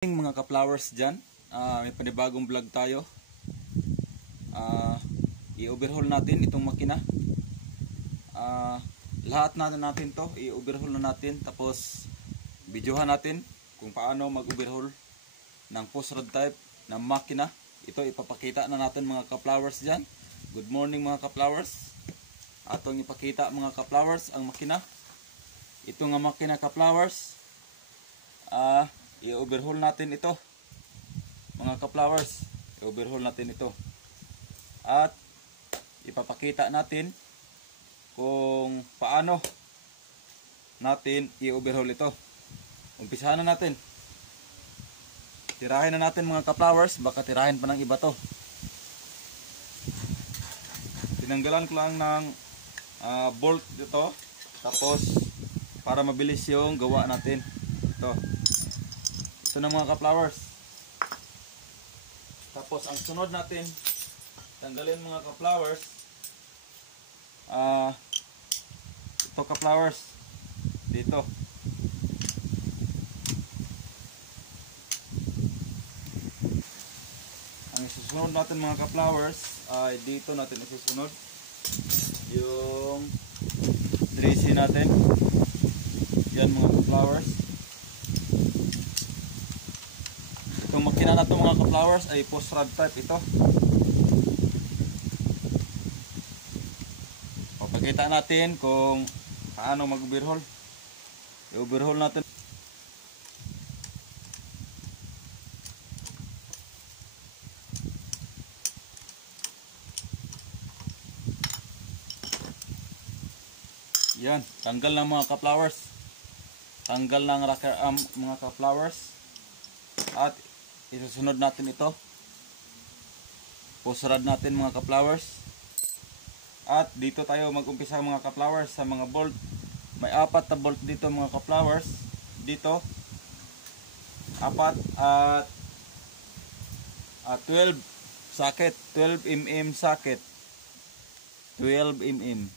Mga ka-flowers dyan, may panibagong vlog tayo. I-overhaul natin itong makina. Lahat natin to i-overhaul na natin, tapos videohan natin kung paano mag-overhaul ng post rod type ng makina. Ito ipapakita na natin mga ka-flowers dyan. Good morning mga ka-flowers. Atong ipakita mga ka-flowers ang makina. Ito nga makina ka-flowers. I-overhaul natin ito mga ka-flowers. I-overhaul natin ito at ipapakita natin kung paano natin i-overhaul ito. Umpisahan na natin. Tirahin na natin mga ka-flowers, baka tirahin pa ng iba to. Tinanggalan ko lang ng bolt dito, tapos para mabilis yung gawa natin. Ito na mga ka-flowers. Tapos ang sunod natin, tanggalin mga ka-flowers. Ito ka-flowers. Dito. Ang isusunod natin mga ka-flowers ay dito natin isusunod yung 3C natin. Yan mga ka-flowers. Itong makina na ito mga ka-flowers ay post rod type ito. Papakita natin kung paano mag-overhaul. I-overhaul natin. Yan, tanggal ng mga ka-flowers. Tanggal ng rocker arm mga ka-flowers. At isusunod natin ito. Post rod natin mga ka-flowers. At dito tayo mag-umpisa mga ka-flowers sa mga bolt. May 4 na bolt dito mga ka-flowers. Dito 4 at 12 socket, 12mm socket. 12mm.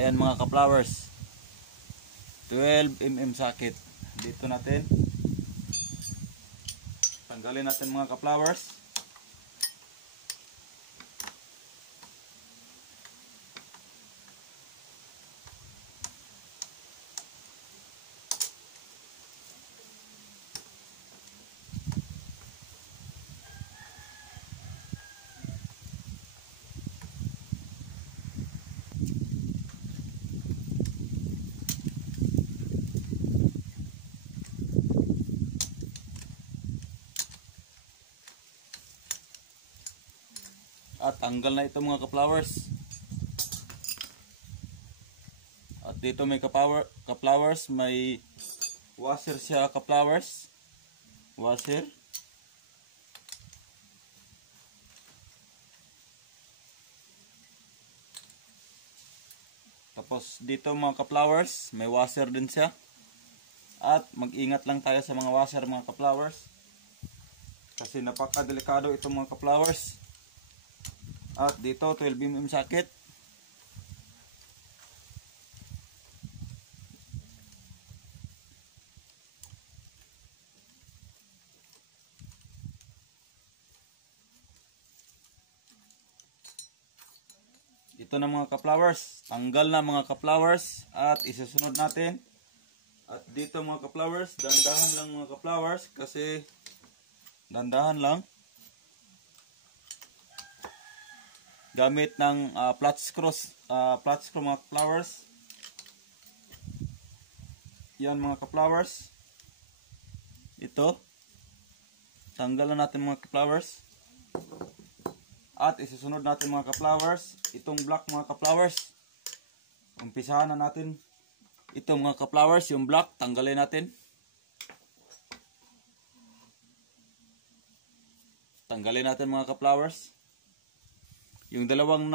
Ayan mga ka-flowers. 12mm socket. Dito natin. Tanggalin natin mga ka-flowers. At tanggal na ito mga ka-flowers. At dito may ka-flowers, may washer siya ka-flowers. Washer. Tapos dito mga ka-flowers, may washer din siya. At mag-ingat lang tayo sa mga washer mga ka-flowers. Kasi napaka-delikado itong mga ka-flowers. At dito 12mm socket. Ito na mga ka-flowers. Tanggal na mga ka-flowers. At isusunod natin. At dito mga ka-flowers, dandahan lang mga ka-flowers. Kasi dandahan lang. Gamit ng flat screw mga ka-flowers. Yan mga ka-flowers. Ito. Tanggalan natin mga ka-flowers. At isusunod natin mga ka-flowers, itong block mga ka-flowers. Umpisahan na natin. Ito mga ka-flowers, yung block, tanggalin natin. Tanggalin natin mga ka-flowers. Yung dalawang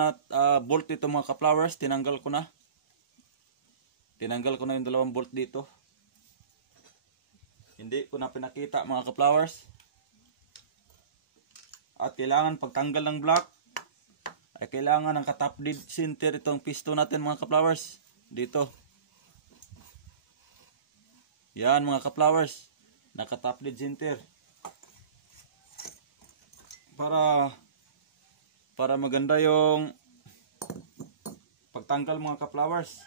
bolt dito mga ka-flowers, tinanggal ko na. Tinanggal ko na yung dalawang bolt dito. Hindi ko na pinakita mga ka-flowers. At kailangan pagtanggal ng block, ay kailangan ng ka-top dead center itong piston natin mga ka-flowers. Dito. Yan mga ka-flowers. naka top dead center. Para maganda yung pagtanggal mga ka-flowers.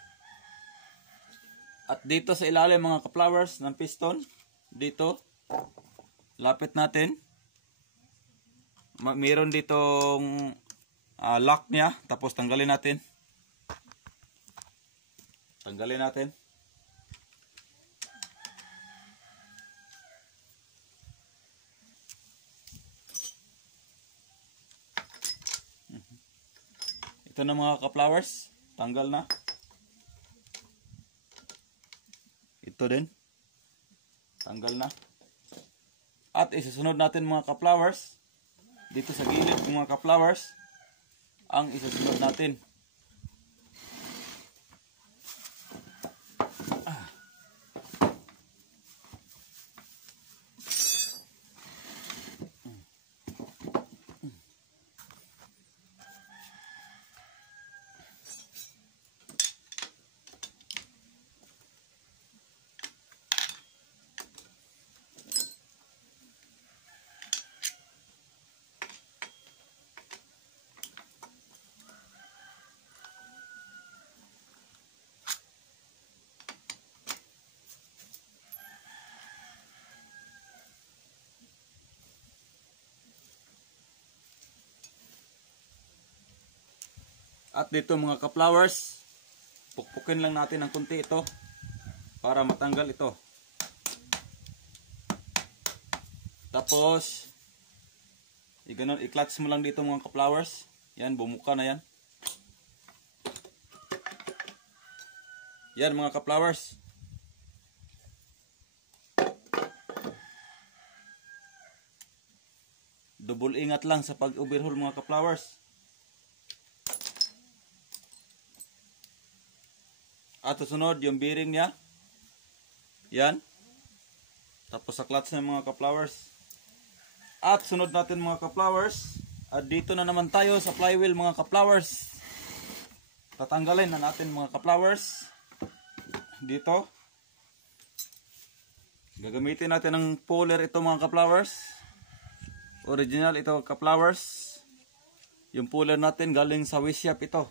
At dito sa ilalim mga ka-flowers ng piston, dito lapit natin. Mayroon ditong lock niya, tapos tanggalin natin. Tanggalin natin. Ito na mga ka-flowers, tanggal na. Ito din, tanggal na. At isusunod natin mga ka-flowers, dito sa gilid mga ka-flowers, ang isusunod natin. At dito mga ka-flowers, pukpukin lang natin ng kunti ito para matanggal ito. Tapos i-clutch mo lang dito mga ka-flowers. Yan, bumuka na yan. Yan mga ka-flowers. Double ingat lang sa pag-overhaul mga ka-flowers. At susunod yung bearing niya. Yan. Tapos sa clutch ng mga ka-flowers. At sunod natin mga ka-flowers. At dito na naman tayo sa flywheel mga ka-flowers. Tatanggalin na natin mga ka-flowers. Dito. Gagamitin natin ng puller ito mga ka-flowers. Original ito ka-flowers. Yung puller natin galing sa Wishshop ito.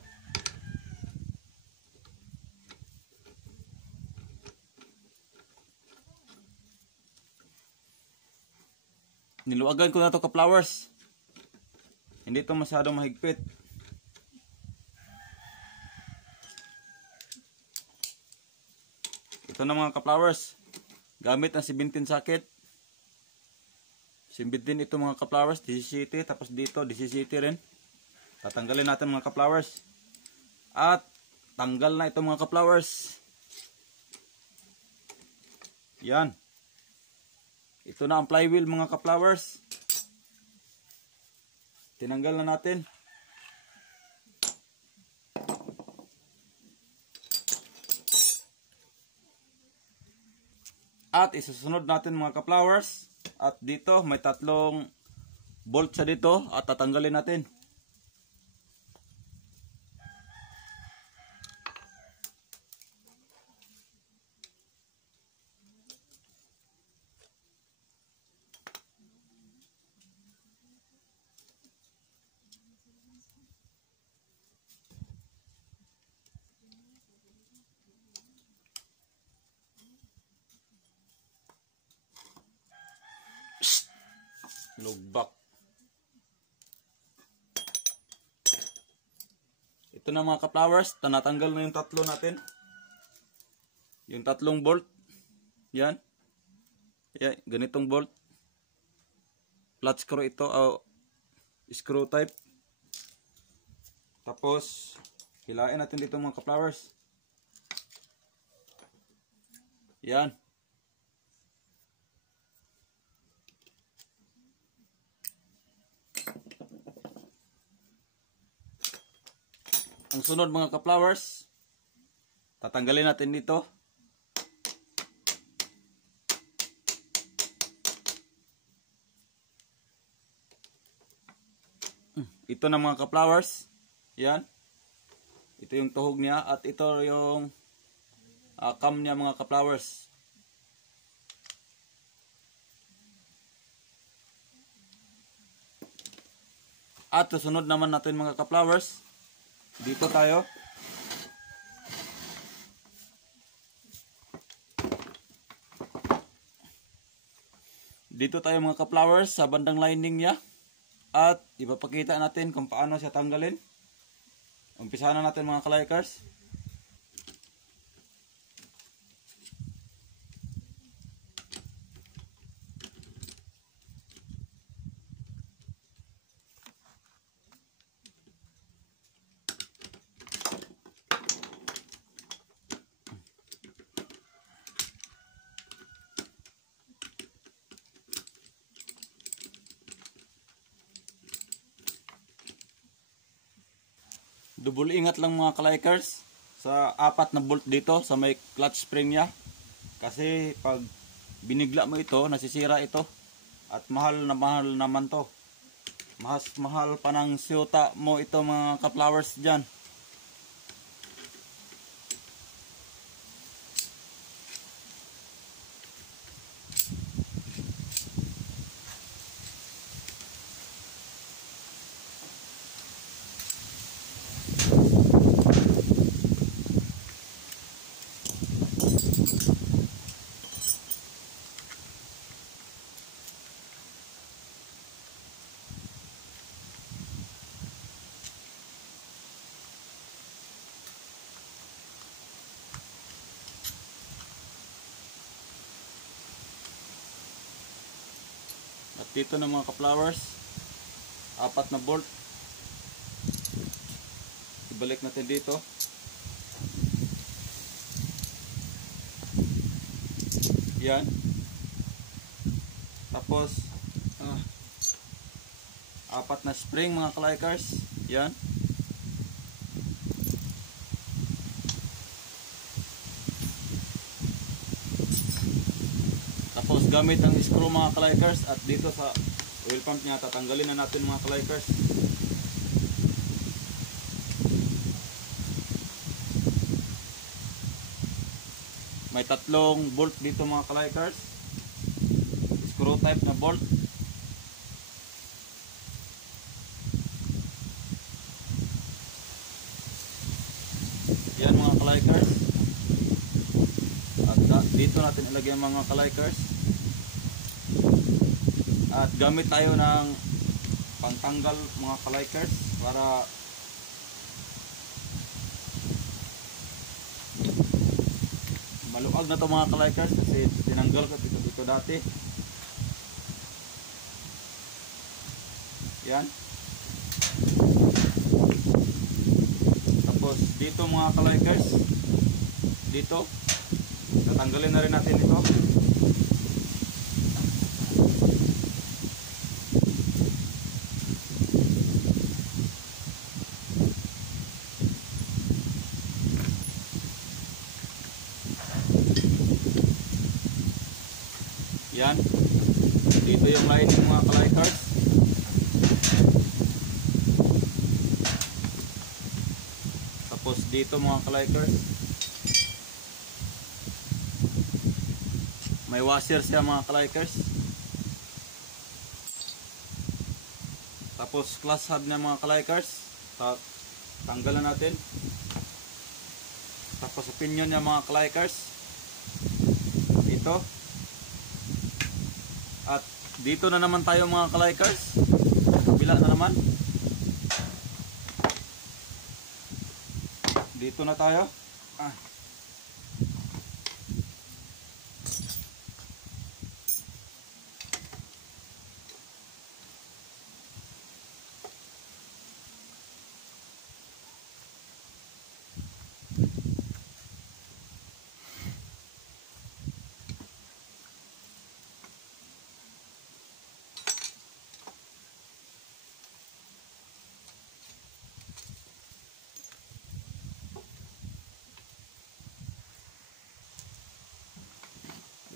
Niluwagan ko na to ka-flowers. Hindi to masyadong mahigpit. Ito na mga ka-flowers. Gamit ng 17 socket. 17 ito mga ka-flowers. 17. Tapos dito 17 rin. Tatanggalin natin mga ka-flowers. At tanggal na ito mga ka-flowers. Yan. Ito na ang flywheel mga ka-flowers. Tinanggal na natin. At isusunod natin mga ka-flowers. At dito may tatlong bolt sa dito at tatanggalin natin. Lugbak. Ito na mga ka-flowers, tanatanggal na yung tatlo natin. Yung tatlong bolt. Yan. Yan, ganitong bolt. Flat screw ito, screw type. Tapos hilain natin dito mga ka-flowers. Yan. Ang sunod mga ka-flowers, tatanggalin natin dito. Ito na mga ka-flowers. Yan. Ito yung tuhog niya at ito yung cam niya mga ka-flowers. At susunod naman natin mga ka-flowers, dito tayo. Dito tayo mga ka-flowers sa bandang lining niya. At ipapakita natin kung paano siya tanggalin. Umpisahan na natin mga ka-likers. Double ingat lang mga ka-likers sa 4 na bolt dito sa may clutch spring niya. Kasi pag binigla mo ito, nasisira ito. At mahal naman to. Mas mahal pa ng siyota mo ito mga ka-flowers dyan. At dito na mga ka-flowers, 4 na bolt. Ibalik natin dito. Yan. Tapos 4 na spring mga ka-likers. Yan. Tapos gamit ang screw mga ka-likers, at dito sa oil pump niya tatanggalin na natin mga ka-likers. May 3 bolt dito mga ka-likers. Screw type na bolt. Yan mga ka-likers. At dito natin ilagay mga ka-likers. At gamit tayo ng pangtanggal mga ka-likers para maluag na to mga ka-likers, kasi tinanggal ko dito dati. Yan. Tapos dito mga ka-likers, dito tatanggalin na rin natin ito. Yan. Dito yung lining mga ka-likers. Tapos dito mga ka-likers, may washer siya mga ka-likers. Tapos class hub niya mga ka-likers, tanggalan natin. Tapos pinion niya mga ka-likers, ito. At dito na naman tayo mga ka-likers, kabila na naman. Dito na tayo.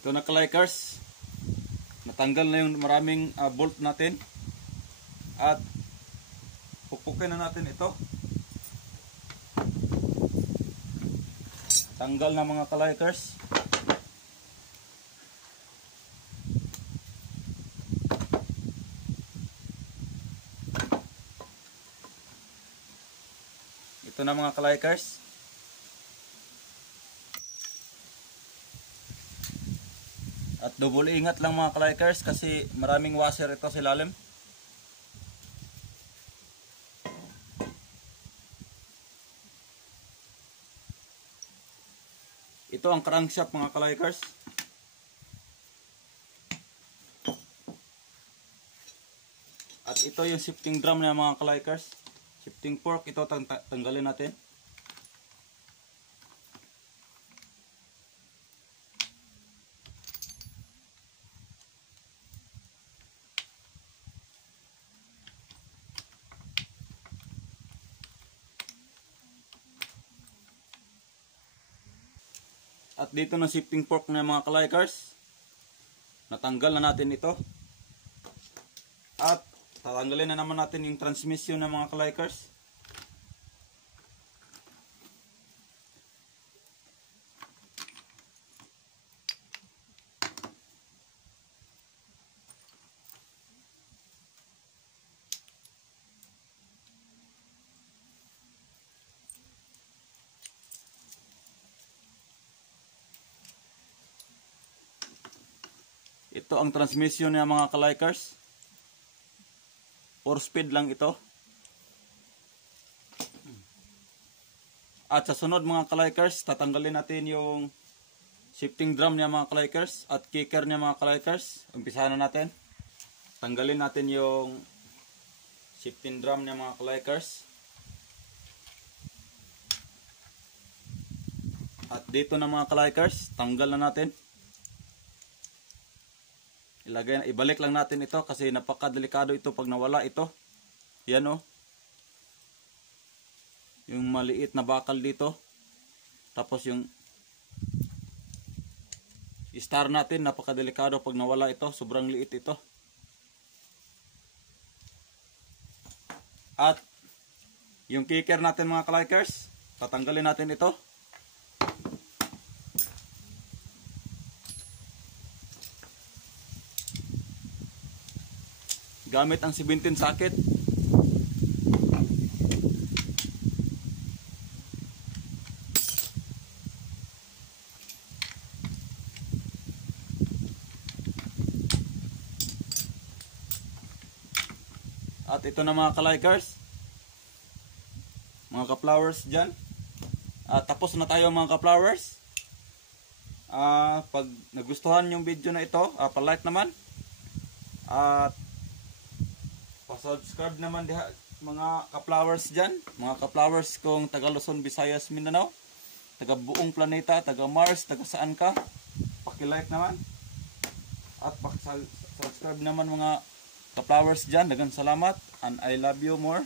Ito na ka-likers, natanggal na yung maraming bolt natin. At pupukin na natin ito. Tanggal na mga ka-likers. Ito na mga ka-likers. At double ingat lang mga ka-likers kasi maraming washer ito sa ilalim. Ito ang crankshaft mga ka-likers. At ito yung shifting drum na mga ka-likers. Shifting fork, ito tanggalin natin. At dito na shifting fork na mga ka-likers. Natanggal na natin ito. At tatanggalin na naman natin yung transmission ng mga ka-likers. Ito ang transmission ng mga ka-likers. 4 speed lang ito. At sa sunod mga ka-likers, tatanggalin natin yung shifting drum niya mga ka-likers at kicker niya mga ka-likers. Umpisahan na natin. Tanggalin natin yung shifting drum niya mga ka-likers. At dito na mga ka-likers, tanggal na natin. Ibalik lang natin ito kasi napakadelikado ito pag nawala ito. Yan oh. Yung maliit na bakal dito. Tapos yung star natin, napakadelikado pag nawala ito. Sobrang liit ito. At yung kicker natin mga ka-likers, tatanggalin natin ito. Gamit ang 17 socket. At ito na mga ka-likers, mga ka-flowers dyan. Tapos na tayo mga ka-flowers. Pag nagustuhan yung video na ito, pa-like naman. At pa-subscribe naman diha, mga ka-flowers dyan. Mga ka-flowers kong taga Luzon, Visayas, Mindanao. Taga buong planeta, taga Mars, taga saan ka. Paki-like naman. At paki-subscribe naman mga ka-flowers dyan. Daghang salamat and I love you more.